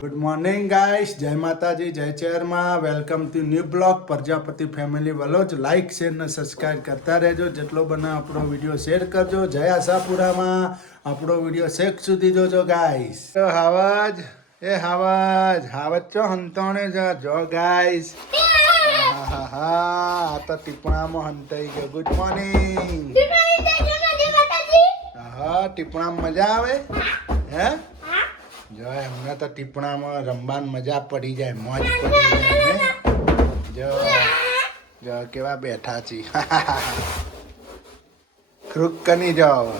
Good morning guys, જય માતાજી, જય ચેરમાં. Welcome to new blog Prajapati family vlogs. Like share ને સબસ્ક્રાઈબ કરતા રહેજો. જેટલો બને આપણો વિડીયો શેર કરજો. જય આશાપુરામાં આપણો વિડીયો શેક સુધી જોજો ગાઈસ. હાવજ હાવજ ચો હંતોણે જો ગાઈસ. હા તો ટીપણામાં હંતાઈ ગયો. Good morning. હા ટીપણામાં મજા આવે હે? જો એમને તો ટીપણામાં રમવાની મજા પડી જાય, મોજ પડી જાય. જો જો કેવા બેઠા છે. ક્રુક કની જાઓ.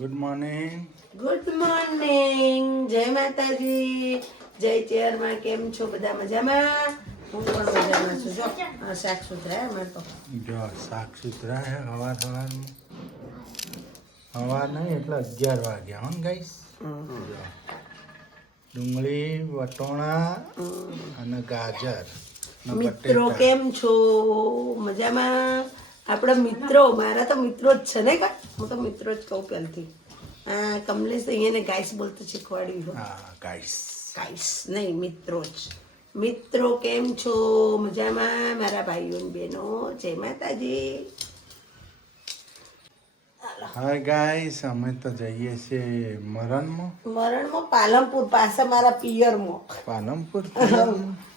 Good morning. Good morning. જય માતાજી, જય ચેરમાં. કેમ છો બધા? મજામાં? હું પણ મજામાં છું. જો આ શાક સુધરાય અમારે તો. જો શાક સુધરાય સવારમાં. સવાર નહીં એટલે 11 વાગ્યા હો ગાઈસ. ડુંગળી, વટોણા અને ગાજર. મિત્રો કેમ છો? મજામાં? આપણા મિત્રો, મારા તો મિત્રો જ છે ને કા? હું તો મિત્રો જ કહું પહેલથી. આ કમલેશ અહીંયા ગાઈસ બોલતો શીખવાડ્યું. હા ગાઈસ. ગાઈસ નહીં, મિત્રો જ. મિત્રો કેમ છો? મજામાં? મારા ભાઈઓ અને બહેનો, જય માતાજી. હા ગાઈસ, અમે તો જઈએ છીએ મરણમાં પાલનપુર પાસે, મારા પિયરમાં. પાલનપુર.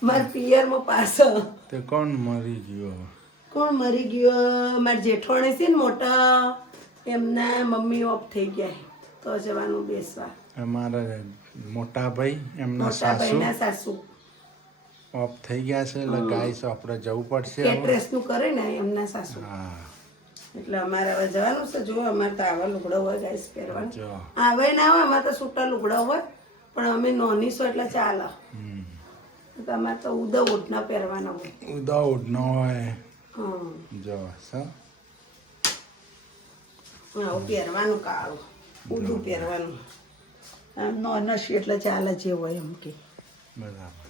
મારા પિયરમાં પાસે. તે કોણ મરી ગયો? કોણ મરી ગયો? મારા જેઠોણી છે ને મોટા, એમના મમ્મી ઓફ થઈ ગયા તો જવાનું બેસવા. અમારા મોટા ભાઈ એમના મોટા ભાઈના સાસુ ઓફ થઈ ગયા છે એટલે ગાઈસ આપણે જવું પડશે. કેટરેસ નું કરે ને એમના સાસુ, હા એટલે અમારે હવે જવાનું છે. જો અમારે તો આવા લુગડા હોય ગાઈસ પહેરવાનું. જો આવે ના હોય, અમારે તો છૂટા લુગડા હોય, પણ અમે નોની છો એટલે ચાલે. અમારે તો ઉદા ઓઢના પહેરવાના હોય. ઉદા ઓઢનો હોય. હમ જો આવું પહેરવાનું, કાળું ઉદું પહેરવાનું. આમ નોનસી એટલે ચાલે જે હોય એમ કે. બરાબર.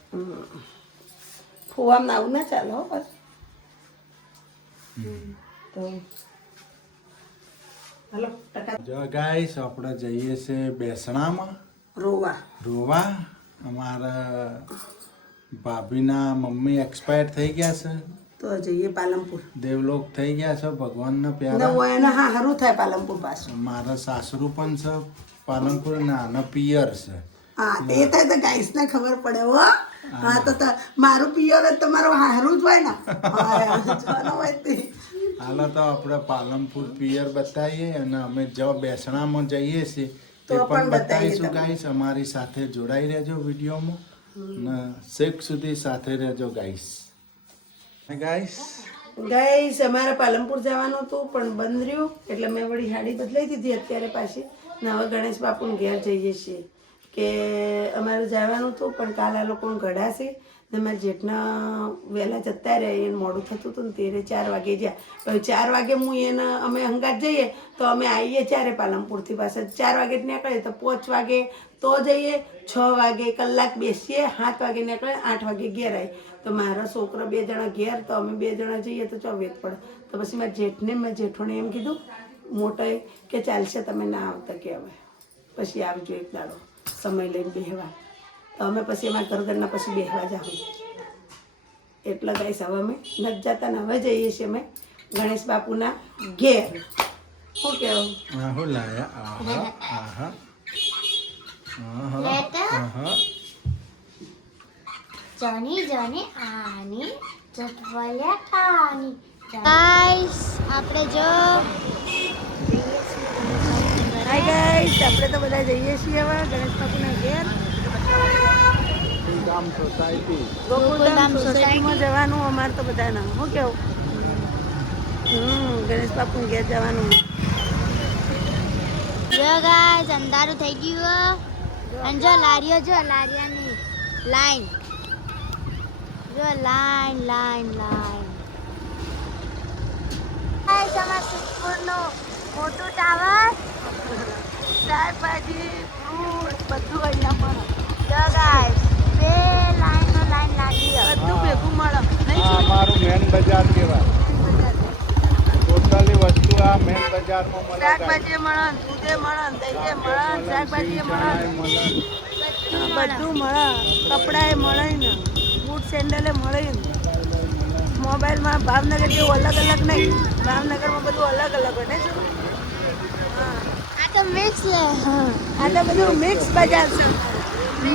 ફોવામાં આવું ના ચાલે હો બસ. તો હાલો જો ગાઈસ, આપણે જઈએ છે બેસણામાં રોવા. અમારા ભાભીના મમ્મી એક્સપાયર થઈ ગયા છે, તો જઈએ પાલનપુર. દેવલોક થઈ ગયા છે. ભગવાનના પ્યારા. એના હા સારું થાય પાલનપુર પાછું. મારા સાસરું પણ છે પાલનપુર, નાના પિયર છે. હા તે થાય તો ગાઈસ ને ખબર પડે હો. હા તો મારું પિયર જ તમારું હારું જ હોય ને. હાલો તો આપણે પાલનપુર પિયર બતાવીએ અને અમે જો બેસણામાં જઈએ છીએ તે પણ બતાવીશું ગાઈસ. અમારી સાથે જોડાઈ રહેજો વિડીયોમાં ને છેક સુધી સાથે રહેજો ગાઈસ. ગાઈસ અમારે પાલનપુર જવાનું હતું પણ બંધ રહ્યું, એટલે મેં વળી હાડી બદલાઈ દીધી અત્યારે પાછી. ને હવે ગણેશ બાપુને ઘેર જઈએ છીએ કે અમારે જવાનું હતું, પણ કાલે આ લોકોને ઘડાશે ને મારા જેઠના વહેલા જતા રહ્યા. એને મોડું થતું હતું ને તેરે 4 વાગે ગયા. હવે 4 વાગે હું એને અમે હંગાત જઈએ તો અમે આવીએ 4 પાલનપુરથી પાછા 4 વાગે જ નીકળીએ તો 5 વાગે તો જઈએ, 6 વાગે કલાક બેસીએ, 7 વાગે નીકળે, 8 વાગે ઘેર આવીએ. તો મારા છોકરા 2 જણા ઘેર, તો અમે 2 જણા જઈએ તો ચોવેત પડે. તો પછી મારા જેઠને મારા જેઠોને એમ કીધું મોટાએ કે ચાલશે તમે ના આવતા કે હવે પછી આવજો એક દાડો સમય લઈને બેહવા. તો અમે પછી એમાં ઘરના પછી બેહવા જાઉં. એટલા ગાઈસ હવે અમે નથી જતા ને હવે જઈએ છીએ અમે ગણેશ બાપુના ઘેર. શું કહેવું? જોની જોની આની ચટવલિયા ખાની. ગાઈસ આપણે જો હાય ગાઈસ, આપણે તો બધા જઈએ છીએ હવે ગણેશ બાપુના ઘેર. ગોકુલધામ સોસાયટીમાં જવાનું અમારે તો બધાને. શું કેવું? ગણેશ બાપુના ઘેર જવાનું. જો ગાઈસ અંધારું થઈ ગયું અને જો લારીઓ, જો લારીયાની લાઈન, જો લાઈન લાઈન લાઈન. ગાઈસ અમારા સિદ્ધપુરનું મોટું ટાવર, શાકભાજી, ફ્રૂટ બધું અહીંયા પણ. જો ગાઈસ બે લાઈન બજાર કહેવાય. ટોટલી વસ્તુ આ મેન બજારમાં મળે. શાકભાજી મળે, દૂધે મળે, દહીએ મળે, શાકભાજી મળે, બધું મળે. કપડાએ મળે ને, બૂટ સેન્ડલે મળે ને. મોબાઈલમાં ભાવનગર જેવું અલગ અલગ નહીં, ભાવનગરમાં બધું અલગ અલગ હોય ને. હા, આ તો મિક્સ છે. આ તો બધું મિક્સ બજાર છે.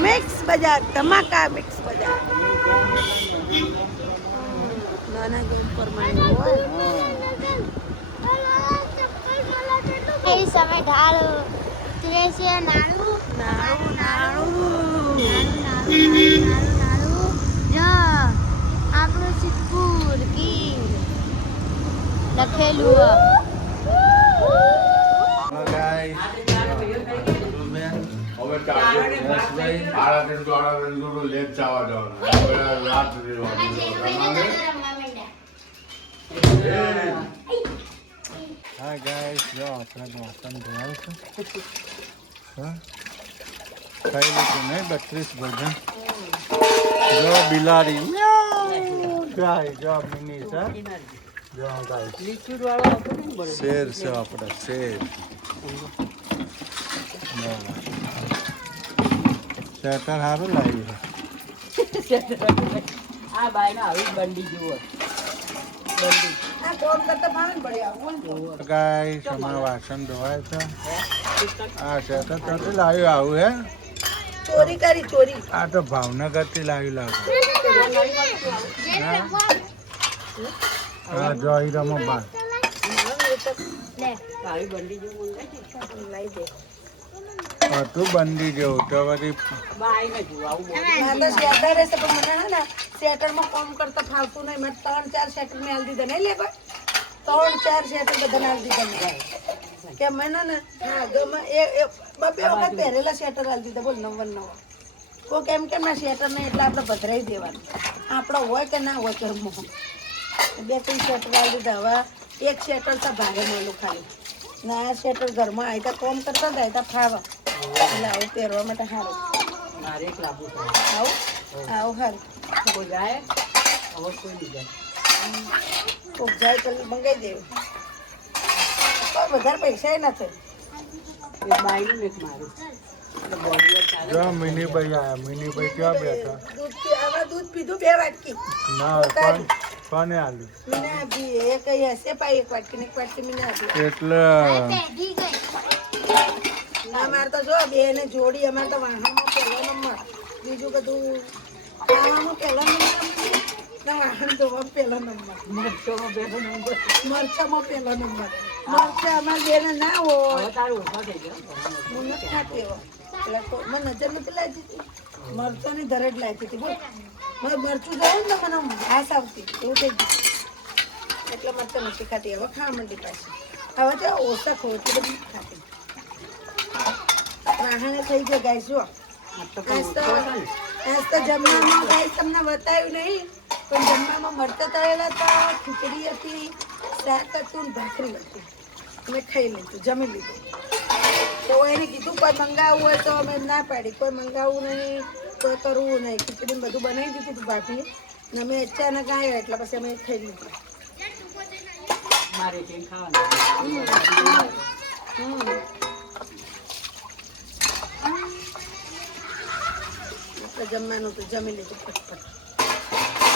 મિક્સ બજાર, ધમાકા મિક્સ બજાર. નાના ગેમ પર મળે હોય. એ સમય ઢાળ ઉતરે છે. નાળું નાળું નાળું નાળું જો આપણું સિદ્ધપુર ગીર લખેલું. હવે ચાર્જર લેટ જવા જવાનું રાત હા ગાઈસ, જો આપણે વાસણ ધોવાય છે. હા, ખાઈ લીધું નહીં 32 ભજન. જો બિલાડી ગાય, જો મિની છે. જો ગાઈસ શેર છે આપણે, શેર. શેટર સારું લાવ્યું છે. આ બાયના આવી બંડી જુઓ બંડી આ કોણ કરતા ભાવે ને બળી આવું ગાઈસ, અમારા વાસણ ધોવાય છે. આ શેટર ત્યાંથી લાવ્યું આવું હે. ચોરી કરી ચોરી. આ તો ભાવનગરથી લાવ્યું. હા, જો હીરામો બાર. આવી બંડી જુઓ મંગાઈ દે હતું બંદી જેવું તો વળી બાયને જુઓ આવું ના તો શેટર રહેશે પણ મને હે ને શેટરમાં કામ કરતા ફાવતું નહીં. મેં 3-4 શેટર મેં આલી દીધા નહીં લે ભાઈ. 3-4 શેટર બધાને આલી દીધા મેં. કે મને ને હા ગમે બબે વખત પહેરેલા શેટર આલી દીધા. બોલ 99. કોઈ કેમ કે ના શેટર નહીં એટલે આપણે ભદ્રાઈ દેવાનું. આપણો હોય કે ના હોય ઘરમાં 2-3 શેટર આલી દીધા. હવે એક શેટર તો ભારે મળ્યું ખાલી. ના આ શેટર ઘરમાં આવી કામ કરતા હતા આવી ફાવા એટલે આવું પહેરવા માટે સારું. મારે એક લાભો છે આવું સારું. કોઈ જાય હવે કોઈ નહીં જાય કોક જાય તો મંગાવી દેવું. કોઈ વધારે પૈસા ના થાય. એક બાયનું ને એક મારું એટલે બોડી ચાલે જો મિનીભાઈ આયા. મિનીભાઈ ક્યાં બેઠા? દૂધ પીધું 2 વાટકી. ના, કોને આલ્યું? મને આપી એક હશે પાઈ 1 વાટકી ને 1 વાટકી મને આપી. એટલે પહેરી ગઈ. ના મારે તો જો બે ને જોડી અમારે તો વાહનમાં પહેલો નંબર. બીજું બધું ખાવામાં પહેલો નંબર ને વાહન ધોવામાં પહેલો નંબર. મરચોમાં બેઠો નંબર મરચામાં પહેલો નંબર. મરચા અમારે બેને ના હોય હવે તારું ઓછા થઈ ગયો હું નથી ખાતી એવો. એટલે મને નજર નથી લાગતી હતી. મરચાની ધરેડ લાગતી હતી. બોલ મારે મરચું જોયું ને મને ઘાસ આવતી એવું થઈ ગયું. એટલે મરચાં નથી ખાતી. હવે ખાવા માંડી પાછી. હવે તો ઓછા ખો એટલી બધી નથી ખાતી. વાહણે થઈ ગયો ગાય જો. આજ તો જમવામાં ગાય તમને બતાવ્યું નહીં પણ જમવામાં મરચાં તળેલા હતા, ખીચડી હતી, શાક હતું ને ભાખરી હતી. અમે ખાઈ લીધું, જમી લીધું. તો એને કીધું કોઈ મંગાવવું હોય તો અમે ના પાડી. કોઈ મંગાવવું નહીં, કોઈ કરવું નહીં. ખીચડી બધું બનાવી દીધું હતું ભાભીએ ને અમે અચાનક આવ્યા એટલે પછી અમે ખાઈ લીધું. મારે કેમ ખાવાનું જમવાનું તો જમી લીધું ફટફટ.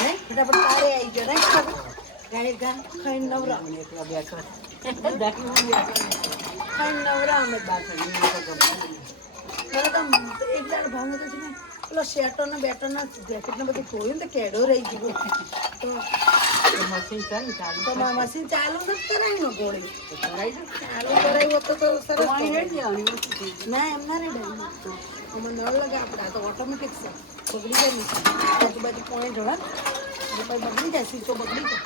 નહીં ફટાફટ તારે આવી ગયો નહીં ગાય ગા ખાઈને નવરા. એકલા બેઠો ખાઈને નવરા અમે મને તો એક દાડ ભાવનો તો છે ને પેલો શેટોને બેટોના જેકેટને બધું ધોયું ને તો કેડો રહી ગયો. તો મશીન છે ને ચાલુ તો મશીન ચાલુ નથી કરાયું ને ગોળી. તો કરાવી દે ચાલુ કરાયું હોત તો સરસ તમારી થયું. રેડ લેવાની ના એમ ના રેડ આમાં નળ લગે આપણે. આ તો ઓટોમેટિક છે. બગડી જાય ને આજુબાજુ પોણી ઢોળા એટલે પછી બગડી જાય. સીધો બગડી જાય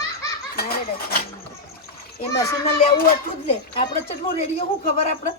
ના રેડ. એ મશીનમાં લેવું એટલું જ લે. આપણે કેટલું રેડીઓ શું ખબર આપણે